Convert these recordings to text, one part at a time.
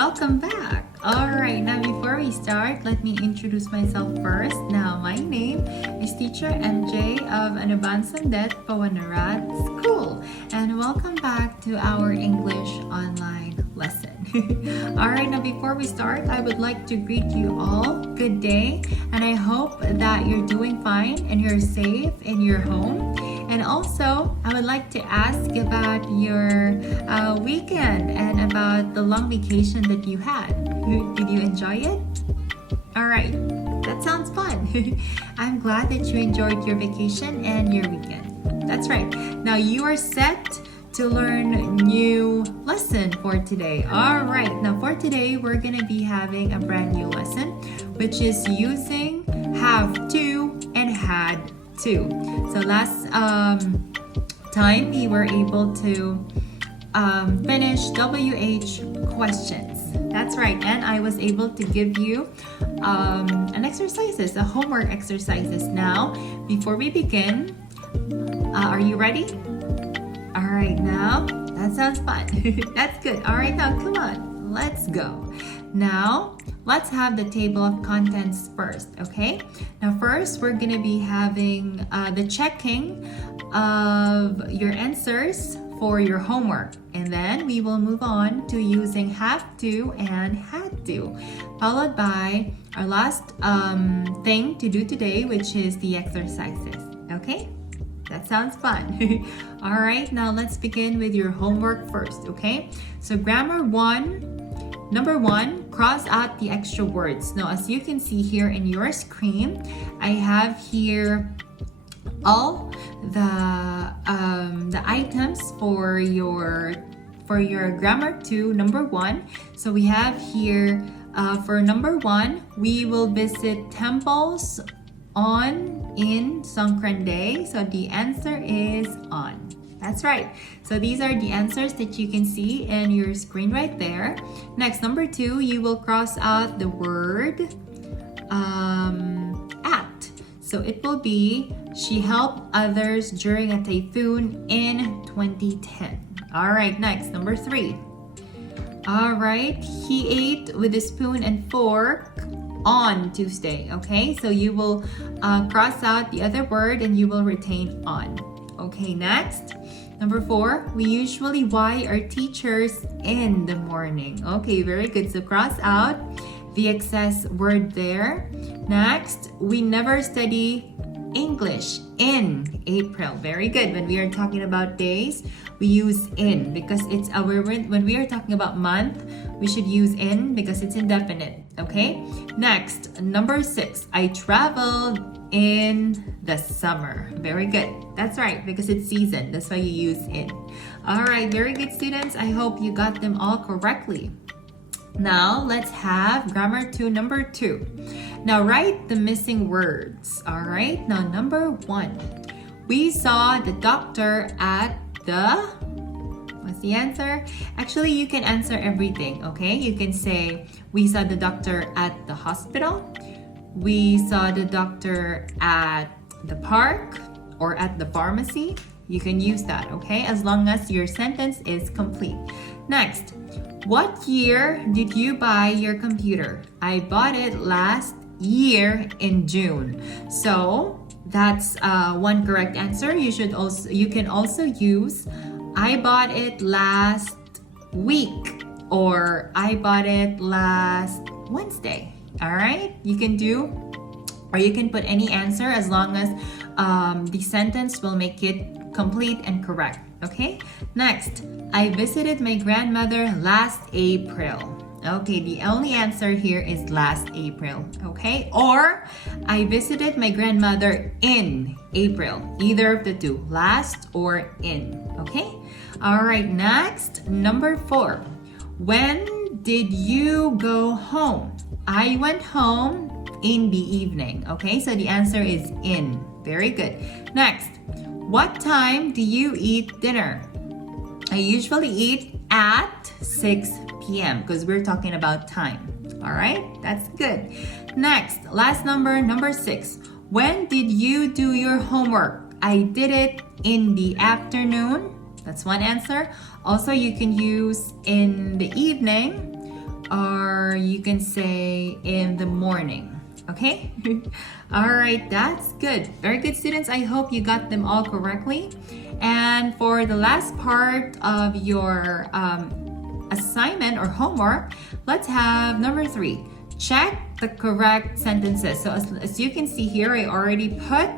welcome back. Alright, now before we start, let me introduce myself first. Now, my name is Teacher MJ of Anuban Sandet Pawanarat School, and welcome back to our English online lesson. Alright, now before we start, I would like to greet you all. Good day, and I hope that you're doing fine and you're safe in your home. And also, I would like to ask about your weekend and about the long vacation that you had. Did you enjoy it? Alright, that sounds fun. I'm glad that you enjoyed your vacation and your weekend. That's right. Now you are set to learn new lesson for today. Alright, now for today, we're going to be having a brand new lesson, which is using have to and had to. So last time we were able to finish WH questions. That's right, and I was able to give you an exercises, a homework exercises. Now, before we begin, are you ready? All right, now that sounds fun. That's good. All right, now come on, let's go. Now, let's have the table of contents first, okay? Now first, we're gonna be having the checking of your answers for your homework. And then we will move on to using have to and had to, followed by our last thing to do today, which is the exercises, okay? That sounds fun. All right, now let's begin with your homework first, okay? So grammar number one, cross out the extra words. Now, as you can see here in your screen, I have here all the items for your grammar 2 number 1. So we have here for number 1, we will visit temples in Songkran Day. So the answer is on. That's right. So these are the answers that you can see in your screen right there. Next, number 2, you will cross out the word at. So it will be, she helped others during a typhoon in 2010. All right, next, number 3. All right, he ate with a spoon and fork on Tuesday. Okay, so you will cross out the other word and you will retain on. Okay, next, number 4, we usually why our teachers in the morning. Okay, very good. So cross out the excess word there. Next, we never study English in April. Very good. When we are talking about days, we use in because it's our word. When we are talking about month, we should use in because it's indefinite. Okay. Next, number 6, I traveled in the summer. Very good. That's right, because it's season. That's why you use in. All right, very good, students. I hope you got them all correctly. Now, let's have grammar 2, number 2. Now, write the missing words. All right, now number 1. We saw the doctor at the... What's the answer? Actually, you can answer everything, okay? You can say, we saw the doctor at the hospital. We saw the doctor at the park or at the pharmacy. You can use that, okay? As long as your sentence is complete. Next, what year did you buy your computer? I bought it last year in June. So that's one correct answer. You can also use I bought it last week or I bought it last Wednesday. All right, you can do, or you can put any answer as long as the sentence will make it complete and correct. Okay, next, I visited my grandmother last April. Okay, the only answer here is last April. Okay, or I visited my grandmother in April. Either of the two, last or in. Okay, all right, next, number 4. When did you go home? I went home in the evening. Okay, so the answer is in. Very good. Next, what time do you eat dinner? I usually eat at 6 p.m. because we're talking about time. All right, that's good. Next, last number 6. When did you do your homework? I did it in the afternoon. That's one answer. Also, you can use in the evening or you can say in the morning. Okay? All right, that's good. Very good, students. I hope you got them all correctly. And for the last part of your assignment or homework, let's have number 3. Check the correct sentences. So as you can see here, I already put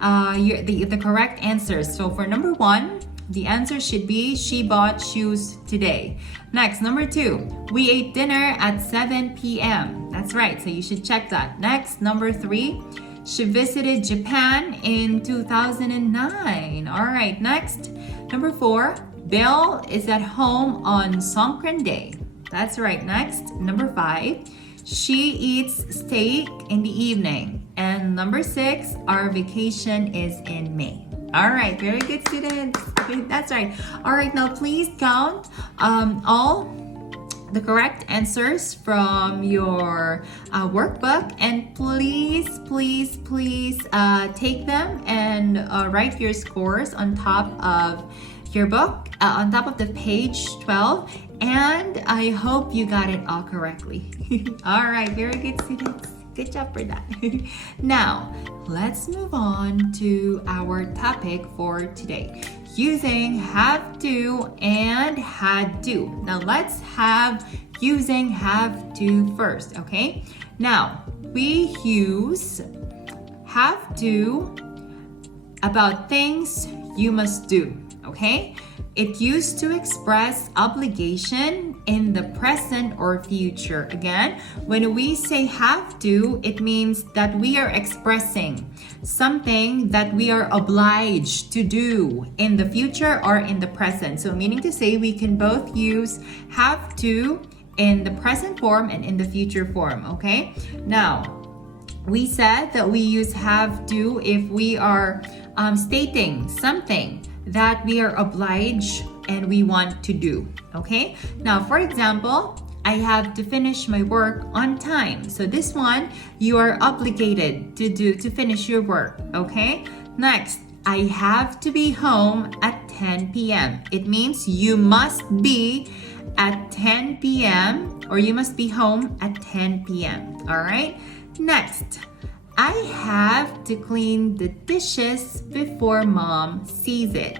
the correct answers. So for number 1, the answer should be she bought shoes today. Next, number 2, we ate dinner at 7 p.m. That's right, so you should check that. Next, number 3, she visited Japan in 2009. All right, next, number 4, Bill is at home on Songkran Day. That's right. Next, number 5, she eats steak in the evening. And number 6, our vacation is in May. All right, very good, students. Okay, that's right. All right, now please count all the correct answers from your workbook, and please take them and write your scores on top of your book, on top of the page 12, and I hope you got it all correctly. All right, very good, students. Good job for that. Now, let's move on to our topic for today. Using have to and had to. Now, let's have using have to first, okay? Now, we use have to about things you must do, okay? It used to express obligation in the present or future. Again, when we say have to, it means that we are expressing something that we are obliged to do in the future or in the present. So meaning to say we can both use have to in the present form and in the future form, okay? Now, we said that we use have to if we are stating something that we are obliged and we want to do, okay? Now, for example, I have to finish my work on time. So this one, you are obligated to finish your work, okay? Next, I have to be home at 10 p.m. It means you must be at 10 p.m. or you must be home at 10 p.m. All right? Next, I have to clean the dishes before mom sees it.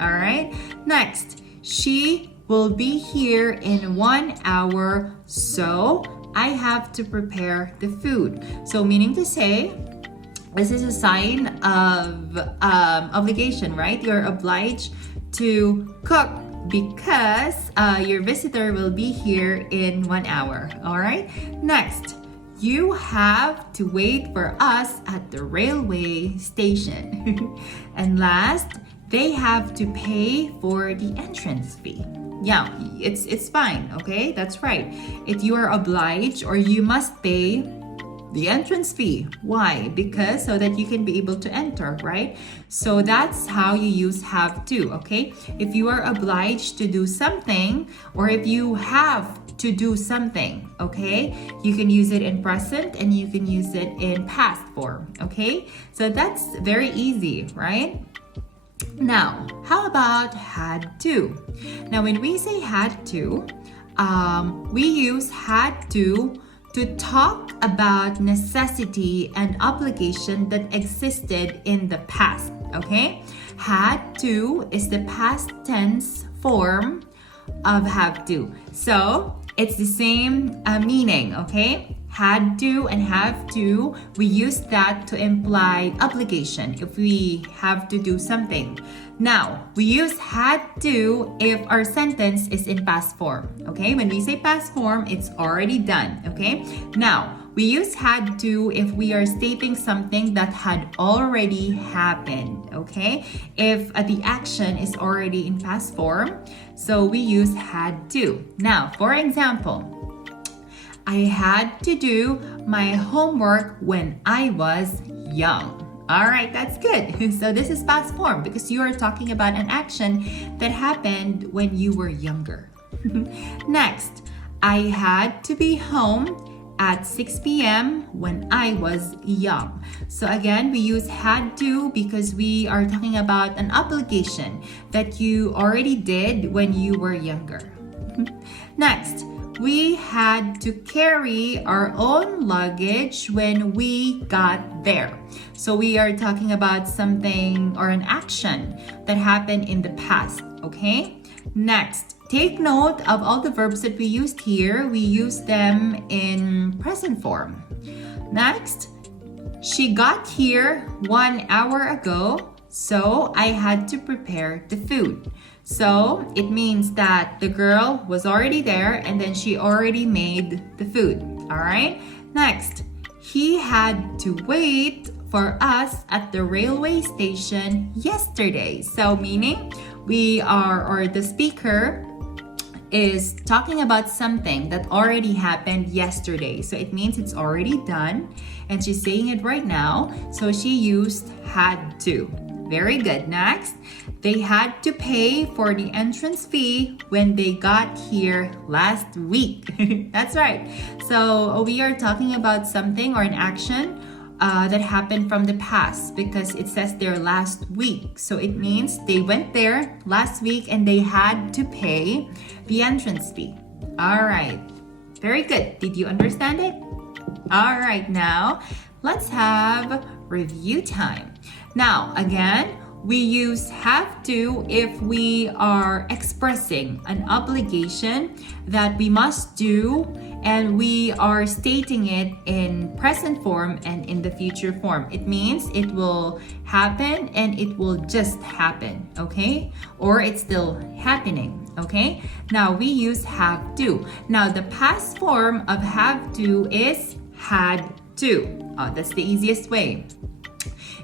All right? Next, she will be here in 1 hour, so I have to prepare the food. So meaning to say, this is a sign of obligation, right? You're obliged to cook because your visitor will be here in 1 hour. All right? Next, you have to wait for us at the railway station. And last, they have to pay for the entrance fee. Yeah, it's fine, okay? That's right. If you are obliged or you must pay the entrance fee. Why? Because so that you can be able to enter, right? So that's how you use have to, okay? If you are obliged to do something or if you have to do something, okay? You can use it in present and you can use it in past form, okay? So that's very easy, right? Now, how about had to? Now, when we say had to, we use had to talk about necessity and obligation that existed in the past, okay? Had to is the past tense form of have to. So, it's the same meaning, okay? Had to and have to, we use that to imply obligation if we have to do something. Now, we use had to if our sentence is in past form, okay? When we say past form, it's already done, okay? Now, we use had to if we are stating something that had already happened, okay? If the action is already in past form, so we use had to. Now, for example, I had to do my homework when I was young. All right, that's good. So this is past form because you are talking about an action that happened when you were younger. Next, I had to be home at 6 p.m. when I was young. So again, we use had to because we are talking about an obligation that you already did when you were younger. Next, we had to carry our own luggage when we got there. So we are talking about something or an action that happened in the past, okay? Next, take note of all the verbs that we used here. We used them in present form. Next, she got here 1 hour ago, so I had to prepare the food. So it means that the girl was already there and then she already made the food. All right. Next, he had to wait for us at the railway station yesterday. So meaning the speaker is talking about something that already happened yesterday. So it means it's already done and she's saying it right now. So she used had to. Very good. Next, they had to pay for the entrance fee when they got here last week. That's right. So we are talking about something or an action that happened from the past because it says there last week. So it means they went there last week and they had to pay the entrance fee. All right. Very good. Did you understand it? All right. Now, let's have review time. Now, again, we use have to if we are expressing an obligation that we must do and we are stating it in present form and in the future form. It means it will happen and it will just happen, okay? Or it's still happening, okay? Now we use have to. Now the past form of have to is had to. That's the easiest way.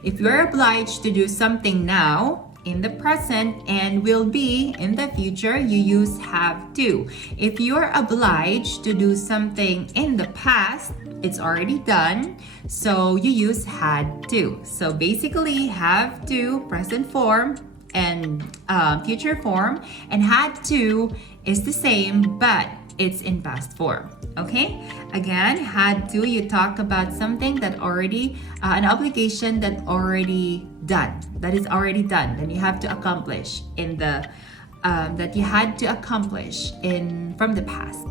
If you're obliged to do something now in the present and will be in the future, you use have to. If you're obliged to do something in the past, it's already done, so you use had to. So basically, have to, present form, and future form, and had to is the same, but it's in past form. Okay, again, had to, you talk about something that already, an obligation that already done, that is already done, then you have to accomplish in the, that you had to accomplish in from the past.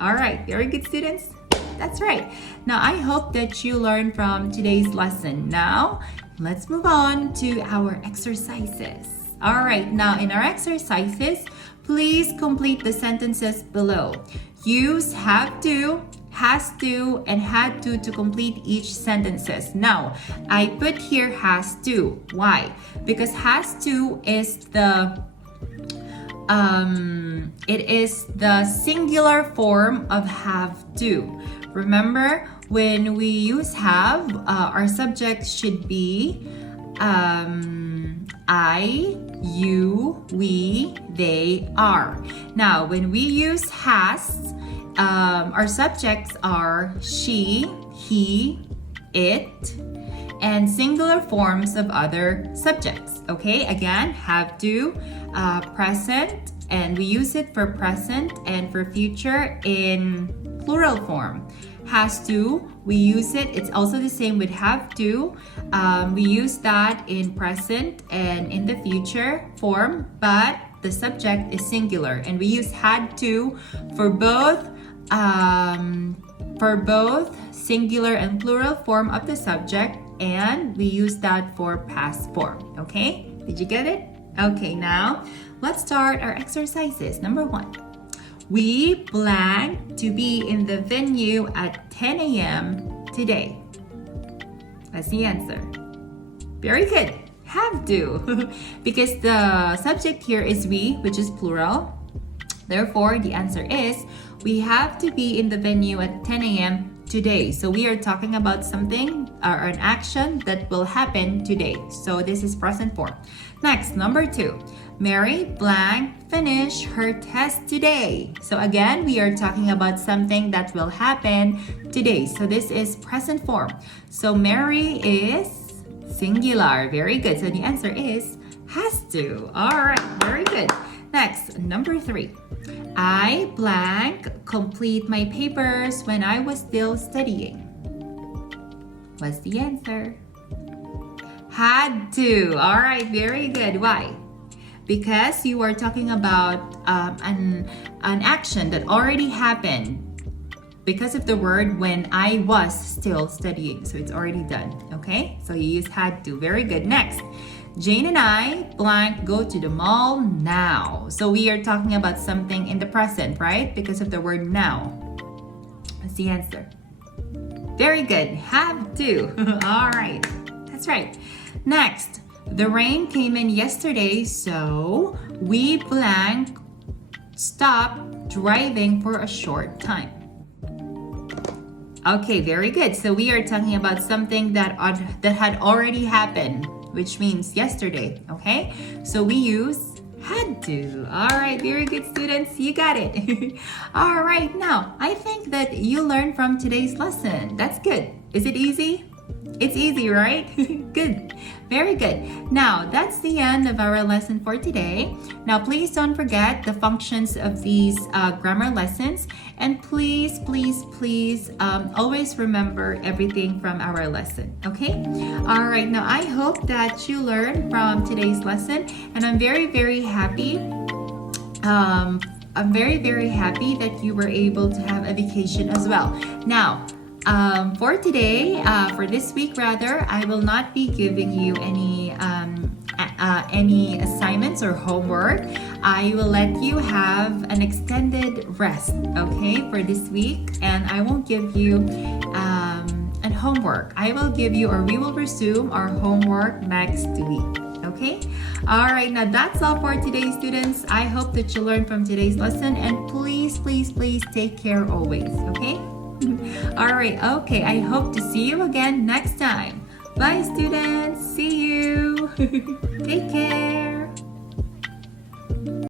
All right, very good students. That's right. Now, I hope that you learned from today's lesson. Now, let's move on to our exercises. All right, now in our exercises, please complete the sentences below. Use have to, has to, and had to complete each sentences. Now, I put here has to. Why? Because has to is the it is the singular form of have to. Remember, when we use have, our subject should be I, you, we, they, are. Now, when we use has, our subjects are she, he, it, and singular forms of other subjects. Okay, again, have to, present, and we use it for present and for future in plural form. Has to, we use it, it's also the same with have to. We use that in present and in the future form, but the subject is singular, and we use had to for both singular and plural form of the subject, and we use that for past form. Okay, did you get it? Okay, now let's start our exercises. Number 1. We plan to be in the venue at 10 a.m. today. That's the answer. Very good. Have to. Because the subject here is we, which is plural. Therefore, the answer is we have to be in the venue at 10 a.m. today. So we are talking about something or an action that will happen today. So this is present form. Next, number 2. Mary blank finish her test today. So again, we are talking about something that will happen today. So this is present form. So Mary is singular. Very good. So the answer is has to. All right, very good. Next, number 3. I blank complete my papers when I was still studying. What's the answer? Had to. All right, very good. Why? because you are talking about an action that already happened because of the word when I was still studying. So it's already done, okay? So you use had to. Very good. Next, Jane and I blank go to the mall now. So we are talking about something in the present, right? Because of the word now. That's the answer. Very good. Have to. All right. That's right. Next, the rain came in yesterday, so we blank stopped driving for a short time. Okay, very good. So we are talking about something that had already happened, which means yesterday, okay? So we use had to. All right, very good, students. You got it. All right, now, I think that you learned from today's lesson. That's good. Is it easy? It's easy, right? Good. Very good. Now, that's the end of our lesson for today. Now, please don't forget the functions of these grammar lessons. And please, please, please always remember everything from our lesson. Okay? All right. Now, I hope that you learned from today's lesson. And I'm very, very happy. I'm very, very happy that you were able to have a vacation as well. Now, for today, for this week rather, I will not be giving you any assignments or homework. I will let you have an extended rest, okay, for this week, and I won't give you an homework. I will give you, or we will resume our homework next week. Okay? All right, now that's all for today, students. I hope that you learned from today's lesson, and please, please, please take care always, okay? All right, okay, I hope to see you again next time. Bye, students. See you. Take care.